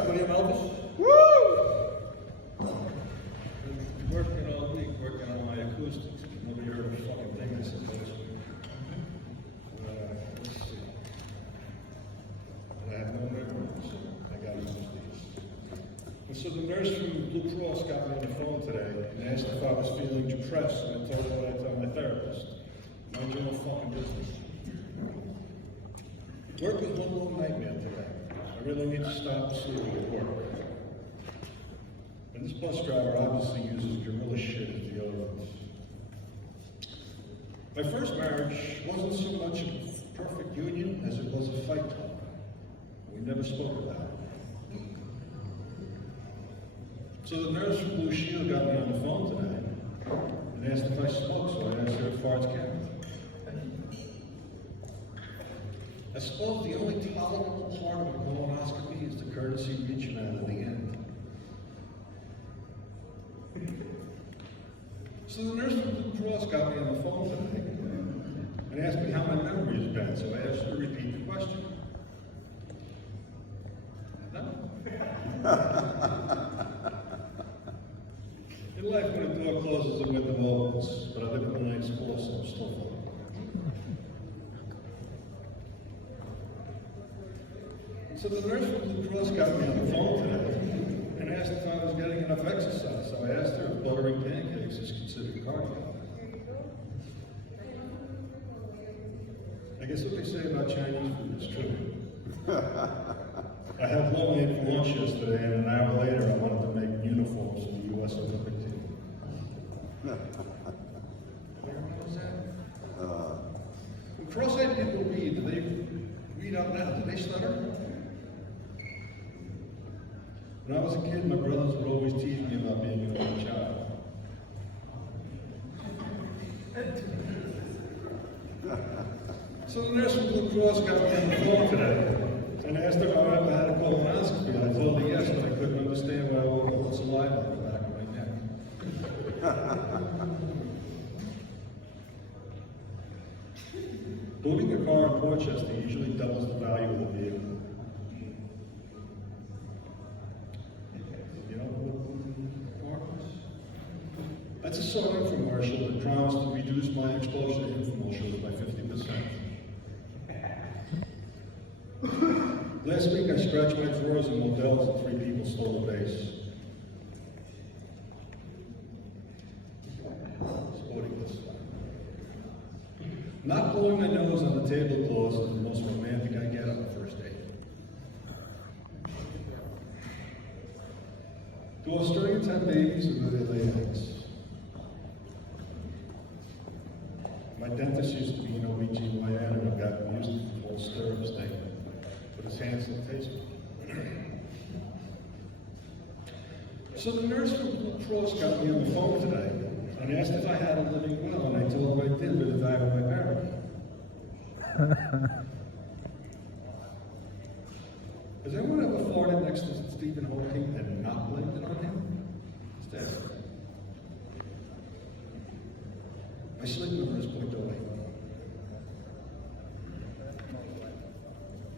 William Elvis. Woo! Been working all week, working on my acoustics. Nobody heard a fucking thing, I suppose. Let's see. I have no memory, so I got to use these. So the nurse from Blue Cross got me on the phone today and asked if I was feeling depressed, and I told her what I tell my therapist. Mind your own fucking business. Work was one long nightmare today. I really need to stop sleeping at work. And this bus driver obviously uses gorilla shit as the other ones. My first marriage wasn't so much a perfect union as it was a fight club. We never spoke about it. So the nurse from Blue Shield got me on the phone today and asked if I smoke, so I asked her if farts count. I suppose the only tolerable part of a colonoscopy is the courtesy reaching out at the end. So the nurse from Blue Cross got me on the phone today and asked me how my memory has been, so I asked her to repeat the question. No. In life, when a door closes, the window opens, but I live in a nice floor, so I'm still alive. So the nurse from Blue Cross got me on the phone today and asked if I was getting enough exercise. So I asked her if buttering pancakes is considered cardio. I guess what they say about Chinese food is true. I had long ate for lunch yesterday, and an hour later I wanted to make uniforms for the U.S. Olympic team. What was that? When cross-eyed people read, do they read out loud? Do they stutter? When I was a kid, my brothers would always tease me about being an only child. So the nurse from Blue Cross got me on the phone today and asked if I ever had a colonoscopy. I told her yes, but I couldn't understand why I woke up with saliva on the back of my neck. Moving a car in Portchester usually doubles the value of the vehicle. That's a soda commercial that promised to reduce my exposure to infomercials by 50%. Last week I scratched my drawers in motels and 3 people stole a vase. Sporting this. Not blowing my nose on the tablecloths is the most romantic I get on the first date. Do Australians have babies or do they lay eggs? My dentist used to be an OBGYN and I got used to the whole stirrups thing. Put his hands in the face. So the nurse from Blue Cross got me on the phone today and asked if I had a living will, and I told her I did, but it died with my parents. Has anyone ever farted next to Stephen Hawking and not blamed it on him? It's dead. My sleep number is .08.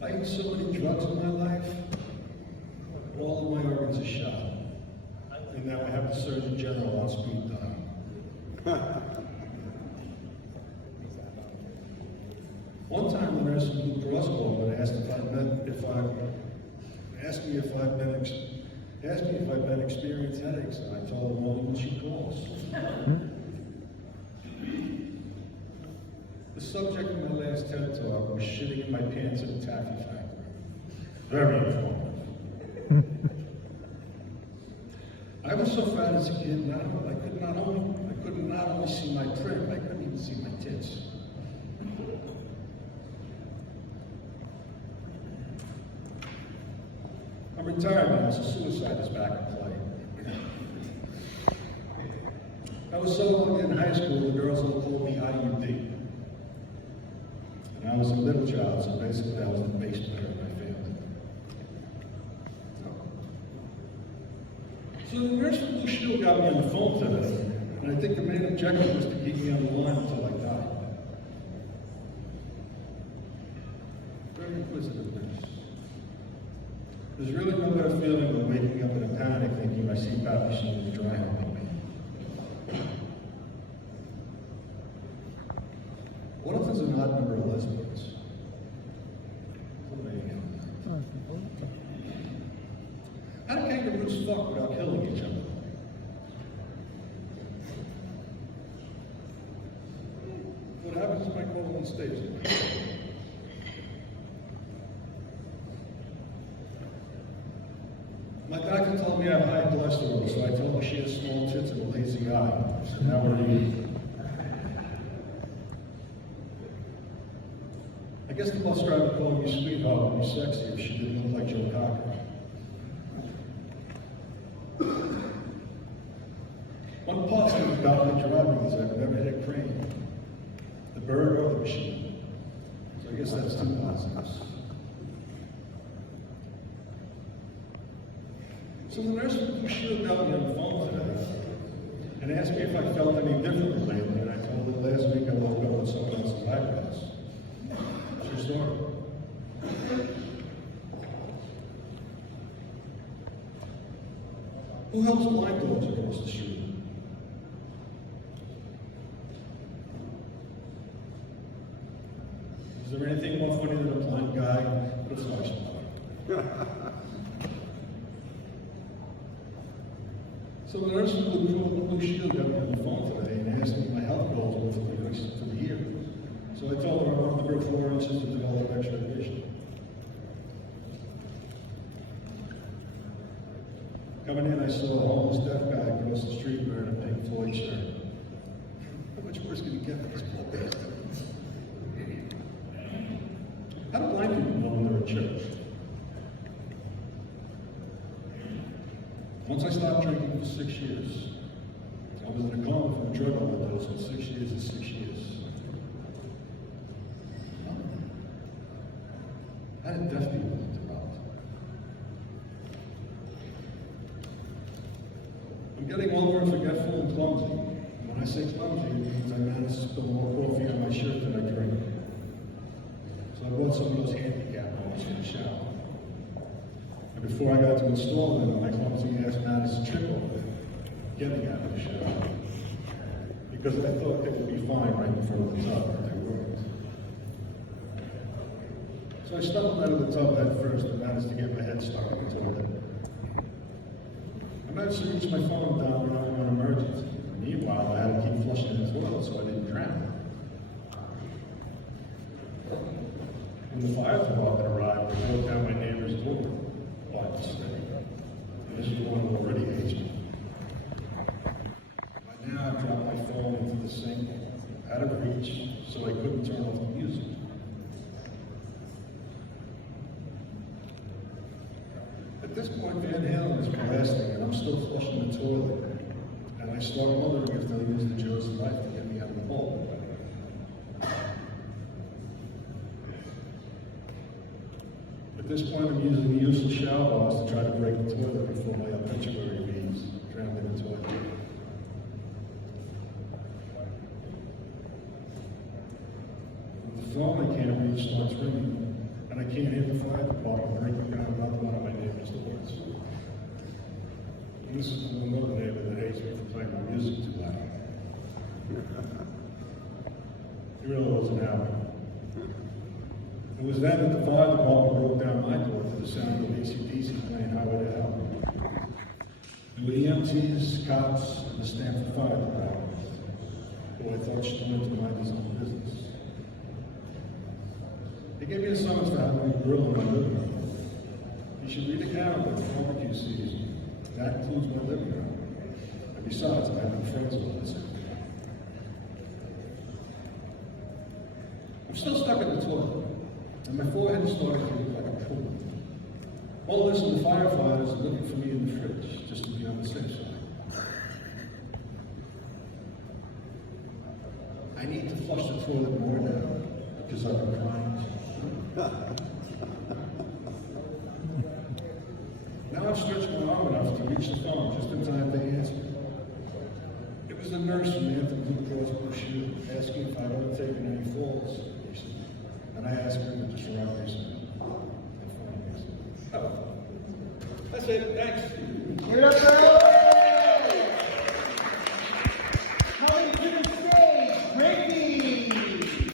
I ate so many drugs in my life, all of my organs are shot. And now I have the Surgeon General on speed dial. One time the nurse from Blue Cross called and asked me if I've been experienced headaches, and I told her only when she calls. The subject of my last TED Talk was shitting in my pants at a taffy factory. Very informative. I was so fat as a kid now, I could not only see my trim, I couldn't even see my tits. I'm retired now, so suicide is back in play. I was so young in high school, the girls all called me IUD. And I was a middle child, so basically I was the bass player of my family. So the nurse from Blue Shield got me on the phone today, and I think the main objective was to keep me on the line until I died. Very inquisitive nurse. There's really no better feeling than waking up in a panic thinking my CPAP machine is dry humping me. What if there's an odd number of lesbians? How do kangaroos fuck without killing each other? What happens if I call on stage? My doctor told me I have high cholesterol, so I told her she has small tits and a lazy eye. So now we're eating. I guess the bus driver called me sweetheart when you're sexy if she didn't look like Joe Cocker. One positive about my driving is I've never hit a crane, the bird or the machine. So I guess that's two positives. So the nurse who shielded out me on the phone today and asked me if I felt any differently lately, and I told her last week I woke up with someone else's eyebrows. True story. Who helps blind dogs across the street? Is there anything more funny than a blind guy with a flashlight? So the nurse from Blue Shield got me on the phone today and asked me my health goals were for the year. So I told her I wanted to grow 4 inches to develop extra vision. Coming in, I saw a homeless deaf guy across the street wearing a Pink Floyd shirt. How much worse can you get than this poor bastard? How do blind people know when they're in church? Once I stopped drinking for 6 years, I was in a coma from a drug overdose, and 6 years is 6 years. How did deaf people interrupt? I'm getting older and forgetful and clumsy. When I say clumsy, it means I manage to spill more coffee on my shirt than I drink. So I bought some of those handicap balls in the shower. And before I got to install them, my clumsy ass managed to trip over it, getting out of the shower. Because I thought they would be fine right in front of the tub, but they weren't. So I stumbled out of the tub head first and managed to get my head stuck in the toilet. I managed to reach my phone down when I was on emergency. Meanwhile, I had to keep flushing the toilet so I didn't drown. When the fire department arrived, they broke down my neighbor's door by mistake. And this was one who already aged me. By now, I dropped my phone into the sink, out of reach, so I couldn't turn off the music. At this point, Van Halen is blasting, and I'm still flushing the toilet. And I start wondering if they'll use the Joe's life to get me out of the hole. At this point, I'm using the useless shower balls to try to break the toilet before my obituary reads, drowned in the toilet. The phone I can't reach starts ringing, and I can't hear the fire department breaking down another one of my neighbor's doors. And this is another neighbor that hates me for playing my music too loud. He really wasn't happy. It was then that the fire department broke down my door to the sound of AC/DC playing Highway to Hell. There were EMTs, cops, and the Stanford Fire Department, who I thought should learn to mind his own business. They gave me a summons for having a grill in my living room. You should read a calendar for barbecue season. That includes my living room. And besides, I have no friends with this. I'm still stuck in the toilet, and my forehead started to look like a pool. All this and the firefighters are looking for me in the fridge, just to be on the safe side. I need to flush the toilet more now, because I've been crying. Now I've stretched my arm enough to reach the phone just in time to answer. It was the nurse from the Anthem Blue Cross Blue Shield asking if I'd ever taken any falls recently. And I asked her to just run recently. Oh. sit next to you. You look good